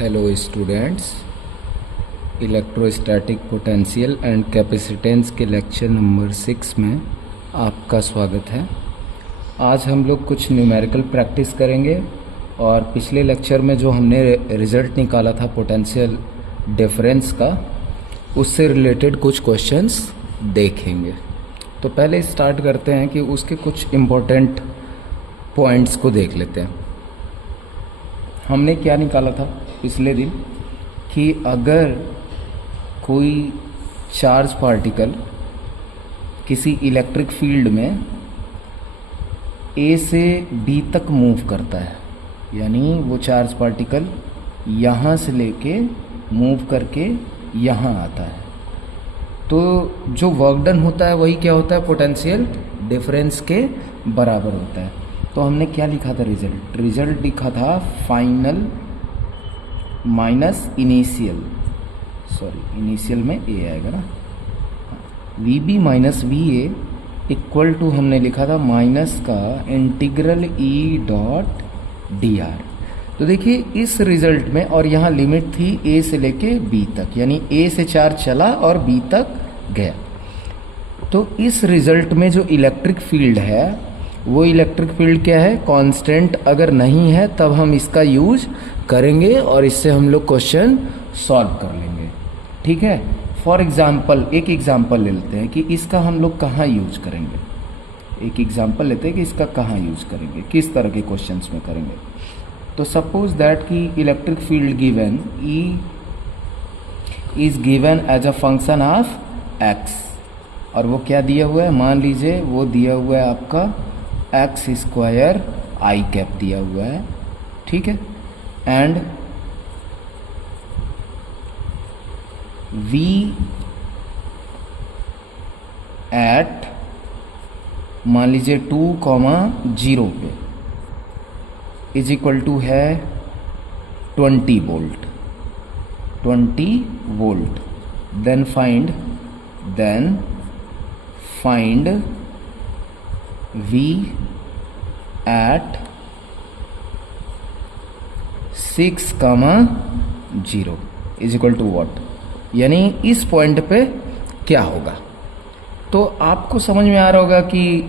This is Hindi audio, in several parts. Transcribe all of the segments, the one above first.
Hello students, electrostatic potential and capacitance के लेक्चर नंबर 6 में आपका स्वागत है। आज हम लोग कुछ न्यूमेरिकल प्रैक्टिस करेंगे और पिछले लेक्चर में जो हमने रिज़ल्ट निकाला था पोटेंशियल डिफरेंस का, उससे रिलेटेड कुछ क्वेश्चंस देखेंगे। तो पहले स्टार्ट करते हैं कि उसके कुछ इम्पोर्टेंट पॉइंट्स को देख लेते हैं। हमने क्या निकाला था पिछले दिन कि अगर कोई चार्ज पार्टिकल किसी इलेक्ट्रिक फील्ड में ए से बी तक मूव करता है, यानी वो चार्ज पार्टिकल यहाँ से लेके मूव करके यहाँ आता है, तो जो वर्क डन होता है वही क्या होता है, पोटेंशियल डिफरेंस के बराबर होता है। तो हमने क्या लिखा था, रिजल्ट लिखा था फाइनल माइनस इनिशियल, इनिशियल में ए आएगा ना, V B minus V A equal to हमने लिखा था माइनस का integral E dot D R. तो देखिए इस रिजल्ट में, और यहाँ लिमिट थी ए से लेके बी तक, यानी ए से चार्ज चला और बी तक गया। तो इस रिजल्ट में जो इलेक्ट्रिक फील्ड है वो इलेक्ट्रिक फील्ड क्या है, कांस्टेंट अगर नहीं है तब हम इसका यूज करेंगे और इससे हम लोग क्वेश्चन सॉल्व कर लेंगे। ठीक है, फॉर एग्जांपल एक एग्जांपल ले लेते हैं कि इसका हम लोग कहाँ यूज करेंगे। एक एग्जांपल लेते हैं कि इसका कहाँ यूज करेंगे, किस तरह के क्वेश्चंस में करेंगे। तो सपोज दैट कि electric field given E is given as a function of X, और वो क्या दिया हुआ है, मान लीजिए वो दिया हुआ है आपका एक्स स्क्वायर आई कैप दिया हुआ है। ठीक है, एंड v एट मान लीजिए 2,0 पे इज इक्वल टू है 20 volt. Then find v at 6,0 is equal to what, यानी इस पॉइंट पे क्या होगा। तो आपको समझ में आ रहा होगा कि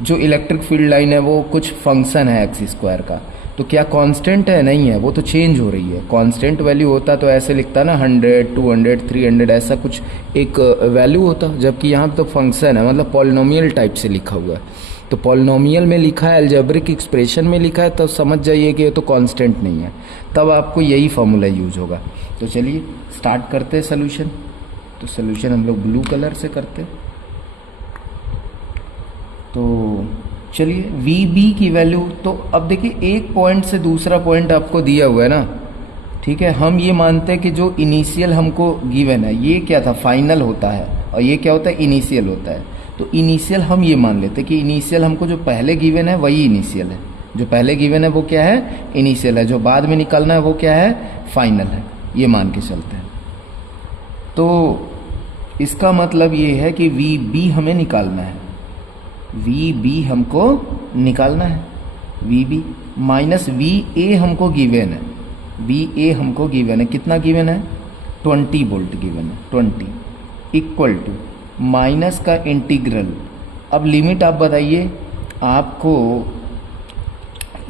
जो इलेक्ट्रिक फील्ड लाइन है वो कुछ फंक्शन है एक्स स्क्वायर का, तो क्या कांस्टेंट है, नहीं है, वो तो चेंज हो रही है। कांस्टेंट वैल्यू होता तो ऐसे लिखता ना 100, 200, 300 ऐसा कुछ एक वैल्यू होता, जबकि यहाँ तो फंक्शन है, मतलब पॉलिनोमियल टाइप से लिखा हुआ है। तो पॉलिनोमियल में लिखा है, अलजेब्रिक एक्सप्रेशन में लिखा है, तब समझ जाइए कि ये तो कांस्टेंट नहीं है, तब आपको यही फॉर्मूला यूज होगा। तो चलिए स्टार्ट करते हैं सोल्यूशन। तो सोल्यूशन हम लोग ब्लू कलर से करते हैं। तो चलिए वी बी की वैल्यू, तो अब देखिए एक पॉइंट से दूसरा पॉइंट आपको दिया हुआ है ना। ठीक है, हम ये मानते हैं कि जो इनिशियल हमको गिवन है ये क्या था, फाइनल होता है, और ये क्या होता है, इनिशियल होता है। तो इनिशियल हम ये मान लेते हैं कि इनिशियल हमको जो पहले गिवन है वही इनिशियल है, जो पहले गिवन है वो क्या है, इनिशियल है, जो बाद में निकालना है वो क्या है, फाइनल है, ये मान के चलते हैं। तो इसका मतलब ये है कि वी बी हमें निकालना है, वी बी हमको निकालना है, V B minus V A हमको गिवन है, वी ए हमको गिवन है, कितना गिवन है, 20 वोल्ट गिवन है, 20 इक्वल टू माइनस का इंटीग्रल। अब लिमिट आप बताइए, आपको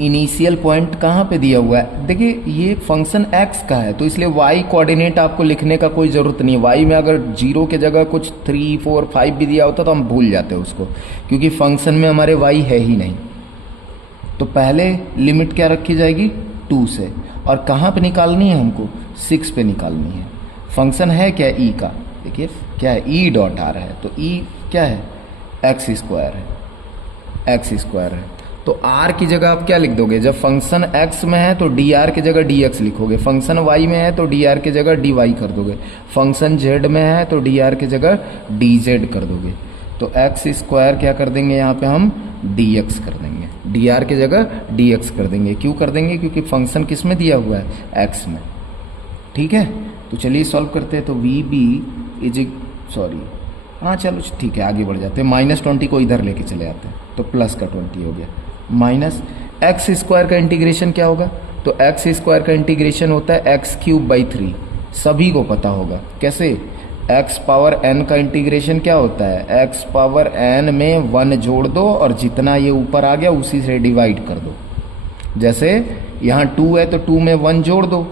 इनिशियल पॉइंट कहाँ पे दिया हुआ है, देखिए ये फंक्शन x का है तो इसलिए y कोऑर्डिनेट आपको लिखने का कोई ज़रूरत नहीं है। y में अगर 0 के जगह कुछ 3, 4, 5 भी दिया होता तो हम भूल जाते हैं उसको, क्योंकि फंक्शन में हमारे y है ही नहीं। तो पहले लिमिट क्या रखी जाएगी, 2 से, और कहाँ पे निकालनी है हमको, 6 पे निकालनी है। फंक्शन है क्या, e का, देखिए क्या है, e डॉट आर है, तो e क्या है, एक्स स्क्वायर है, एक्स स्क्वायर है। तो r की जगह आप क्या लिख दोगे, जब फंक्शन x में है तो dr की जगह dx लिखोगे, फंक्शन y में है तो dr की जगह dy कर दोगे, फंक्शन z में है तो dr की जगह dz कर दोगे। तो एक्स स्क्वायर क्या कर देंगे, यहाँ पे हम dx कर देंगे, dr की जगह dx कर देंगे। क्यों कर देंगे, क्योंकि फंक्शन किस में दिया हुआ है, x में। ठीक है, तो चलिए सॉल्व करते हैं। तो वी बी इज हाँ चलो ठीक है, आगे बढ़ जाते हैं। -20 को इधर लेके चले आते हैं, तो प्लस का 20 हो गया, माइनस एक्स स्क्वायर का इंटीग्रेशन क्या होगा, तो एक्स स्क्वायर का इंटीग्रेशन होता है एक्स क्यूब बाई 3, सभी को पता होगा। कैसे? एक्स पावर एन का इंटीग्रेशन क्या होता है? एक्स पावर एन में 1 जोड़ दो और जितना ये ऊपर आ गया उसी से डिवाइड कर दो। जैसे यहाँ 2 है तो 2 में 1 जोड़ दो,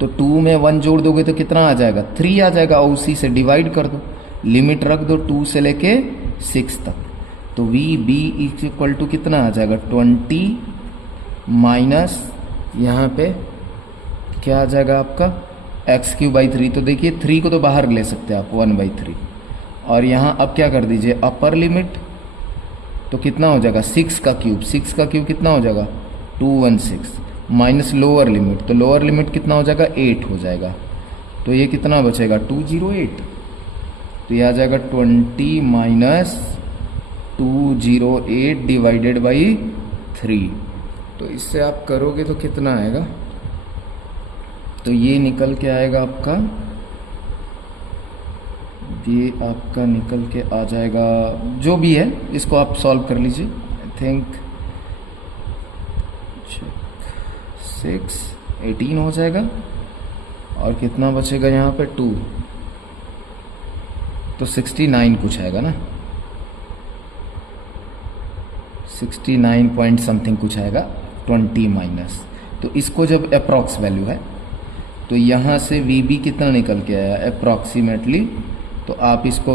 तो 2 में 1 जोड़ दोगे तो कितना आ जाएगा? 3 आ जाएगा, और उसी से डिवाइड कर दो, लिमिट रख दो 2 से लेके 6 तक। तो वी बी इक्वल टू कितना आ जाएगा? 20 माइनस यहाँ पे क्या आ जाएगा आपका? X cube by 3। तो देखिए 3 को तो बाहर ले सकते हैं आप, 1/3। और यहाँ अब क्या कर दीजिए, अपर लिमिट, तो कितना हो जाएगा? 6 का क्यूब, 6 का क्यूब कितना हो जाएगा? 216 माइनस लोअर लिमिट, तो लोअर लिमिट कितना हो जाएगा? 8 हो जाएगा। तो ये कितना बचेगा? 208। तो ये आ जाएगा 20 माइनस 208 डिवाइडेड बाई 3। तो इससे आप करोगे तो कितना आएगा? तो ये निकल के आएगा आपका, ये आपका निकल के आ जाएगा, जो भी है इसको आप सॉल्व कर लीजिए। आई थिंक 6 18 हो जाएगा, और कितना बचेगा यहाँ पे? 2, तो 69 कुछ आएगा ना, 69 पॉइंट समथिंग कुछ आएगा, 20 माइनस। तो इसको जब अप्रॉक्स वैल्यू है तो यहाँ से वी बी कितना निकल के आया अप्रॉक्सीमेटली, तो आप इसको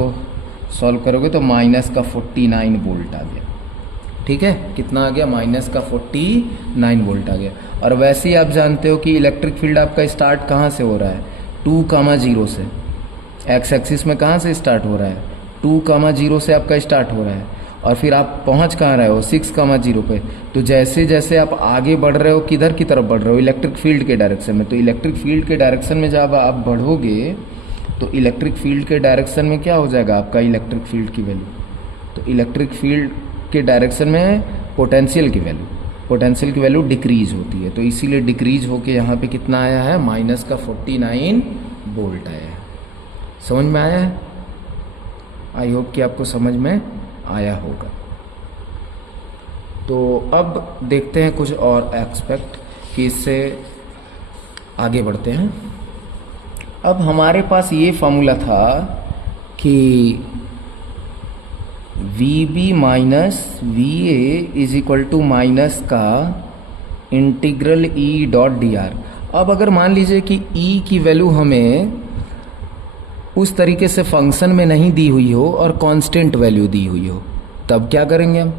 सॉल्व करोगे तो माइनस का 49 वोल्ट आ गया। ठीक है, कितना आ गया? माइनस का 49 वोल्ट आ गया। और वैसे ही आप जानते हो कि इलेक्ट्रिक फील्ड आपका स्टार्ट कहाँ से हो रहा है? 2,0 से। एक्स एक्सिस में कहाँ से स्टार्ट हो रहा है? 2,0 से आपका स्टार्ट हो रहा है, और फिर आप पहुंच कहाँ रहे हो? 6,0 पे। तो जैसे जैसे आप आगे बढ़ रहे हो, किधर की तरफ बढ़ रहे हो? इलेक्ट्रिक फील्ड के डायरेक्शन में। तो इलेक्ट्रिक फील्ड के डायरेक्शन में जब आप बढ़ोगे तो इलेक्ट्रिक फील्ड के डायरेक्शन में क्या हो जाएगा आपका? इलेक्ट्रिक फील्ड की वैल्यू, तो इलेक्ट्रिक फील्ड के डायरेक्शन में पोटेंशियल की वैल्यू डिक्रीज होती है। तो इसीलिए डिक्रीज होके यहाँ पे कितना आया है? माइनस का 49 वोल्ट आया है। समझ में आया है? आई होप कि आपको समझ में आया होगा। तो अब देखते हैं कुछ और एस्पेक्ट कि इससे आगे बढ़ते हैं। अब हमारे पास ये फॉर्मूला था कि V B minus V A is equal to minus का integral E dot D R. अब अगर मान लीजिए कि ई की वैल्यू हमें उस तरीके से फंक्शन में नहीं दी हुई हो और कांस्टेंट वैल्यू दी हुई हो, तब क्या करेंगे हम?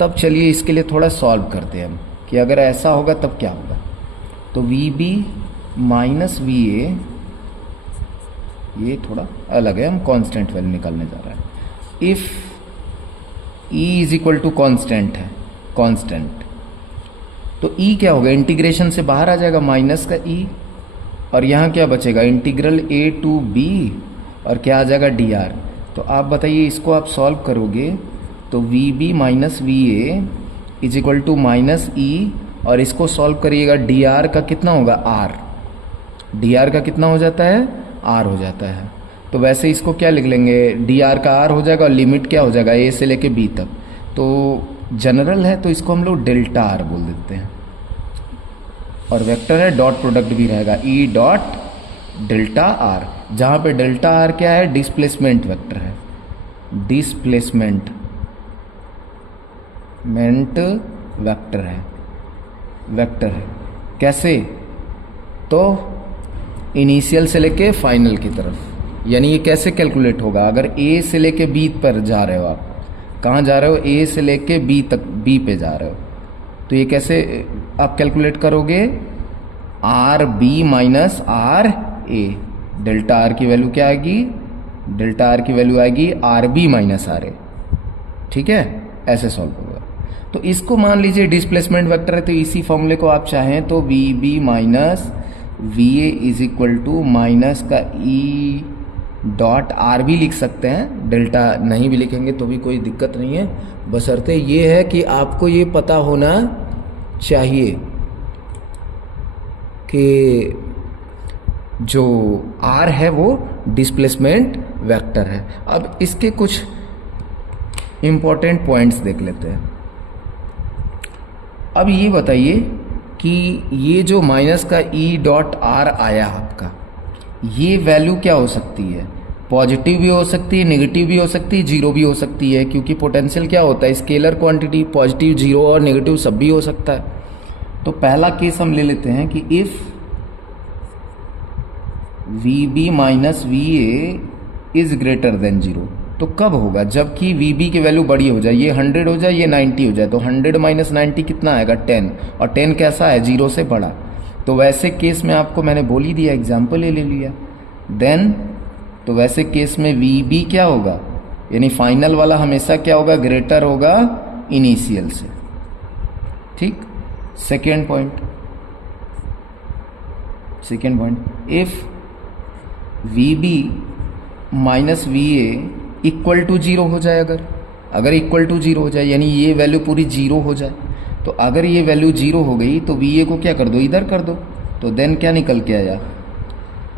तब चलिए इसके लिए थोड़ा सॉल्व करते हैं हम कि अगर ऐसा होगा तब क्या होगा। तो V B minus V A, ये थोड़ा अलग है, हम कांस्टेंट वैल्यू निकालने जा रहे हैं। If E is equal to constant है, कांस्टेंट, तो ई क्या होगा? इंटीग्रेशन से बाहर आ जाएगा माइनस का ई, और यहाँ क्या बचेगा? इंटीग्रल ए टू बी, और क्या आ जाएगा? D R. तो आप बताइए, इसको आप सॉल्व करोगे तो V B minus V A is equal to minus E, और इसको सॉल्व करिएगा, डी आर का कितना होगा? आर। डी आर का कितना हो जाता है? आर हो जाता है। तो वैसे इसको क्या लिख लेंगे? डी आर का आर हो जाएगा, और लिमिट क्या हो जाएगा? ए से लेके बी तक। तो जनरल है तो इसको हम लोग डेल्टा आर बोल देते हैं, और वेक्टर है, डॉट प्रोडक्ट भी रहेगा, ई डॉट डेल्टा आर, जहाँ पे डेल्टा आर क्या है? डिस्प्लेसमेंट वेक्टर है, डिस्प्लेसमेंट वेक्टर है। कैसे? तो इनिशियल से लेके फाइनल की तरफ, यानी ये कैसे कैलकुलेट होगा? अगर ए से लेके बी पर जा रहे हो, आप कहाँ जा रहे हो? ए से लेके बी तक, बी पे जा रहे हो, तो ये कैसे आप कैलकुलेट करोगे? R B minus R A. Delta R की वैल्यू क्या आएगी? डेल्टा आर की वैल्यू आएगी R B minus R A. ठीक है, ऐसे सॉल्व होगा। तो इसको मान लीजिए डिस्प्लेसमेंट वेक्टर है, तो इसी फॉर्मूले को आप चाहें तो V B minus V A is equal to minus का ई डॉट आर भी लिख सकते हैं, डेल्टा नहीं भी लिखेंगे तो भी कोई दिक्कत नहीं है, बशर्ते ये है कि आपको ये पता होना चाहिए कि जो आर है वो डिस्प्लेसमेंट वेक्टर है। अब इसके कुछ इंपॉर्टेंट पॉइंट्स देख लेते हैं। अब ये बताइए कि ये जो माइनस का ई डॉट आर आया आपका, ये वैल्यू क्या हो सकती है, पॉजिटिव भी हो सकती है, नेगेटिव भी हो सकती है, जीरो भी हो सकती है, क्योंकि पोटेंशियल क्या होता है, स्केलर क्वांटिटी, पॉजिटिव, जीरो और नेगेटिव सब भी हो सकता है। तो पहला केस हम ले लेते हैं कि if VB minus VA is greater than zero. तो कब होगा, जबकि VB की वैल्यू बड़ी हो जाए, ये 100 हो जाए, ये 90 हो जाए। तो 100 माइनस 90 कितना आएगा, 10, और 10 कैसा है, जीरो से बड़ा। तो वैसे केस में आपको मैंने बोल ही दिया, एग्जाम्पल ले लिया। देन तो वैसे केस में VB क्या होगा, यानी फाइनल वाला हमेशा क्या होगा, ग्रेटर होगा इनिशियल से। ठीक। Second point, if VB minus VA equal to zero हो जाए, अगर इक्वल टू जीरो हो जाए, यानी ये वैल्यू पूरी जीरो हो जाए। तो अगर ये वैल्यू जीरो हो गई तो VA को क्या कर दो, इधर कर दो। तो देन क्या निकल के आया,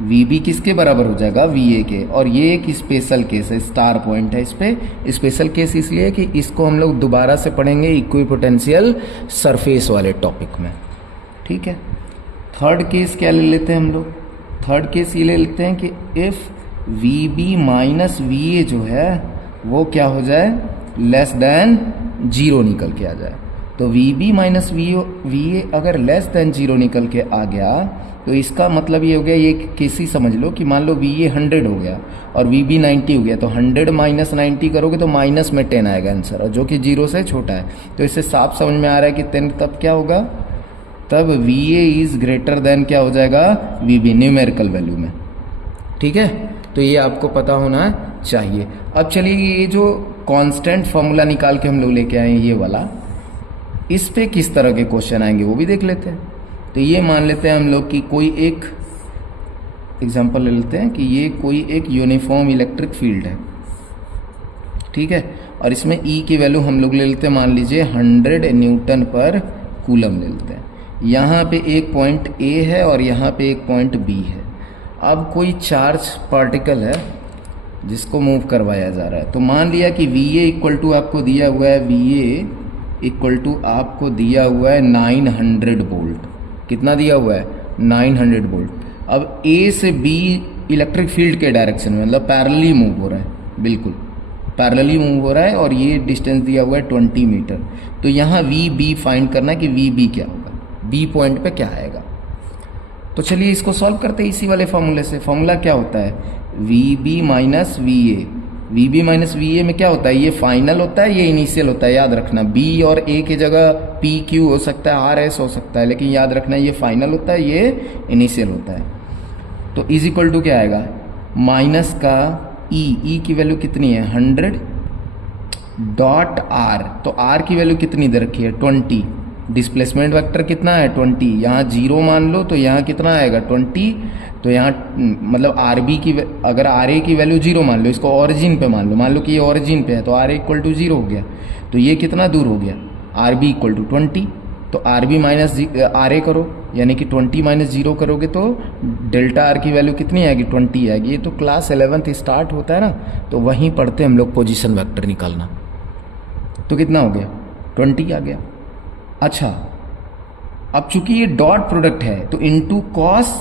VB किसके बराबर हो जाएगा, VA के। और ये एक स्पेशल केस है, स्टार पॉइंट है इस पे। स्पेशल केस इसलिए कि इसको हम लोग दोबारा से पढ़ेंगे इक्विपोटेंशियल सरफेस वाले टॉपिक में। ठीक है। थर्ड केस क्या ले लेते हैं हम लोग, थर्ड केस ये ले लेते हैं कि इफ VB माइनस VA जो है वो क्या हो जाए, लेस देन जीरो निकल के आ जाए। तो VB माइनस VA अगर लेस देन जीरो निकल के आ गया तो इसका मतलब ये हो गया, ये केस ही समझ लो कि मान लो VA 100 हो गया और VB 90 हो गया। तो 100 माइनस 90 करोगे तो माइनस में 10 आएगा आंसर, और जो कि जीरो से छोटा है। तो इससे साफ समझ में आ रहा है कि 10 तब क्या होगा, तब VA इज ग्रेटर देन क्या हो जाएगा, VB न्यूमेरिकल वैल्यू में। ठीक है। तो ये आपको पता होना चाहिए। अब चलिए ये जो कांस्टेंट फॉर्मूला निकाल के हम लोग लेके आए हैं ये वाला, इस पे किस तरह के क्वेश्चन आएंगे वो भी देख लेते हैं। तो ये मान लेते हैं हम लोग कि कोई एक एग्जांपल ले लेते हैं कि ये कोई एक यूनिफॉर्म इलेक्ट्रिक फील्ड है। ठीक है। और इसमें E की वैल्यू हम लोग ले लेते हैं, मान लीजिए 100 न्यूटन पर कूलम ले लेते हैं। यहाँ पे एक पॉइंट A है और यहाँ पे एक पॉइंट B है। अब कोई चार्ज पार्टिकल है जिसको मूव करवाया जा रहा है। तो मान लिया कि VA इक्वल टू आपको दिया हुआ है, VA इक्वल टू आपको दिया हुआ है 900 वोल्ट। कितना दिया हुआ है, 900 वोल्ट। अब A से B इलेक्ट्रिक फील्ड के डायरेक्शन में, मतलब पैरेलली मूव हो रहा है, बिल्कुल पैरेलली मूव हो रहा है, और ये डिस्टेंस दिया हुआ है 20 मीटर। तो यहाँ VB फाइंड करना है कि VB क्या होगा, B पॉइंट पे क्या आएगा। तो चलिए इसको सॉल्व करते हैं इसी वाले फॉर्मूले से। फॉर्मूला क्या होता है, VB minus VA। VB minus VA में क्या होता है, ये फाइनल होता है, ये इनिशियल होता है, याद रखना। B और A की जगह PQ हो सकता है, RS हो सकता है, लेकिन याद रखना ये फाइनल होता है, ये इनिशियल होता है। तो इज इक्वल टू क्या आएगा, माइनस का E की वैल्यू कितनी है, 100 डॉट R। तो R की वैल्यू कितनी दे रखी है, 20। डिस्प्लेसमेंट वेक्टर कितना है, 20। यहाँ जीरो मान लो तो यहाँ कितना आएगा, 20। तो यहाँ मतलब RB की, अगर RA की वैल्यू जीरो मान लो, इसको ऑरिजिन पे मान लो कि ये ऑरिजिन पे है, तो RA इक्वल टू जीरो हो गया। तो ये कितना दूर हो गया, RB इक्वल टू 20। तो RB माइनस RA करो, यानी कि 20 माइनस जीरो करोगे तो डेल्टा R की वैल्यू कितनी आएगी, 20 आएगी। ये तो क्लास 11th स्टार्ट होता है ना, तो वहीं पढ़ते हम लोग पोजीशन वेक्टर निकालना। तो कितना हो गया, 20 आ गया। अच्छा, अब चूंकि ये डॉट प्रोडक्ट है तो इनटू कॉस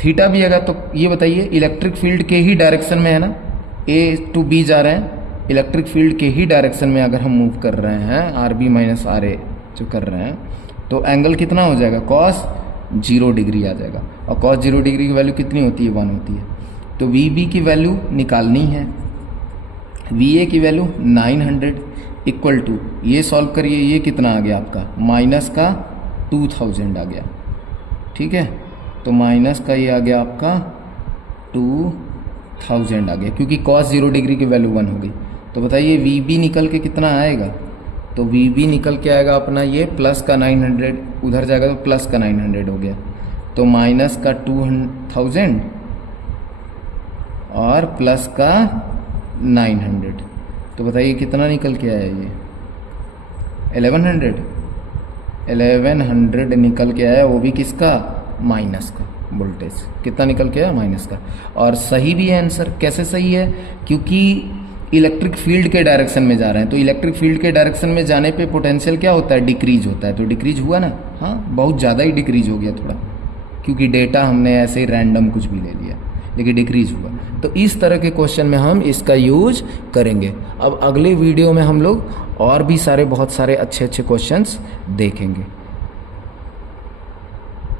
थीटा भी आएगा। तो ये बताइए, इलेक्ट्रिक फील्ड के ही डायरेक्शन में है ना, A टू B जा रहे हैं, इलेक्ट्रिक फील्ड के ही डायरेक्शन में अगर हम मूव कर रहे हैं, RB माइनस RA जो कर रहे हैं, तो एंगल कितना हो जाएगा, cos 0 डिग्री आ जाएगा। और cos 0 डिग्री की वैल्यू कितनी होती है, 1 होती है। तो VB की वैल्यू निकालनी है, VA की वैल्यू 900 इक्वल टू, ये सॉल्व करिए, ये कितना आ गया आपका, माइनस का 2000 आ गया। ठीक है। तो माइनस का ये आ गया आपका 2000 आ गया, क्योंकि cos 0 डिग्री की वैल्यू 1 हो गई। तो बताइए VB निकल के कितना आएगा, तो VB निकल के आएगा अपना ये प्लस का 900, उधर जाएगा तो प्लस का 900 हो गया। तो माइनस का 2000 और प्लस का 900, तो बताइए कितना निकल के आया ये, 1100 निकल के आया, वो भी किसका, माइनस का वोल्टेज। कितना निकल के आया, माइनस का। और सही भी है आंसर। कैसे सही है, क्योंकि इलेक्ट्रिक फील्ड के डायरेक्शन में जा रहे हैं, तो इलेक्ट्रिक फील्ड के डायरेक्शन में जाने पे पोटेंशियल क्या होता है, डिक्रीज होता है। तो डिक्रीज हुआ ना, हाँ बहुत ज़्यादा ही डिक्रीज हो गया थोड़ा, क्योंकि डेटा हमने ऐसे ही रैंडम कुछ भी ले लिया, लेकिन डिक्रीज हुआ। तो इस तरह के क्वेश्चन में हम इसका यूज करेंगे। अब अगले वीडियो में हम लोग और भी सारे बहुत सारे अच्छे अच्छे क्वेश्चंस देखेंगे।